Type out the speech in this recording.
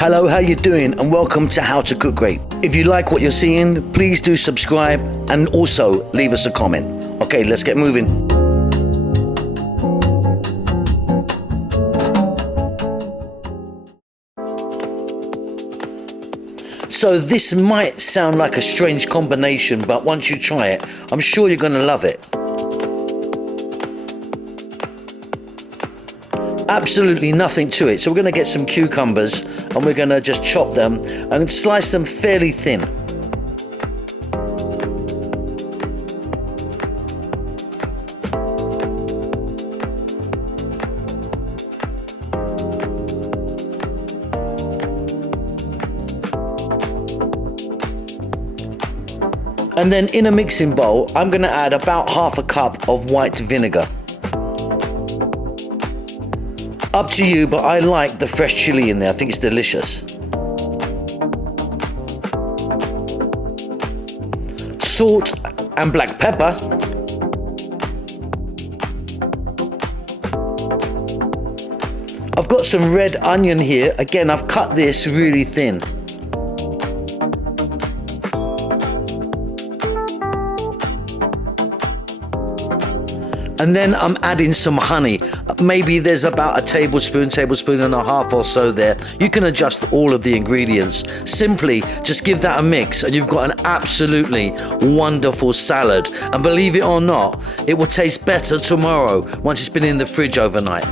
Hello, how you doing? And welcome to How to Cook Great. If you like what you're seeing, please do subscribe and also leave us a comment. Okay, let's get moving. So this might sound like a strange combination, but once you try it, I'm sure you're gonna love it. Absolutely nothing to it. So we're going to get some cucumbers and we're going to just chop them and slice them fairly thin. And then in a mixing bowl, I'm going to add about half a cup of white vinegar. Up to you, but I like the fresh chili in there. I think it's delicious. Salt and black pepper. I've got some red onion here. Again, I've cut this really thin. And then I'm adding some honey. Maybe there's about a tablespoon and a half or so there. You can adjust all of the ingredients. Simply just give that a mix and you've got an absolutely wonderful salad. And believe it or not, it will taste better tomorrow once it's been in the fridge overnight.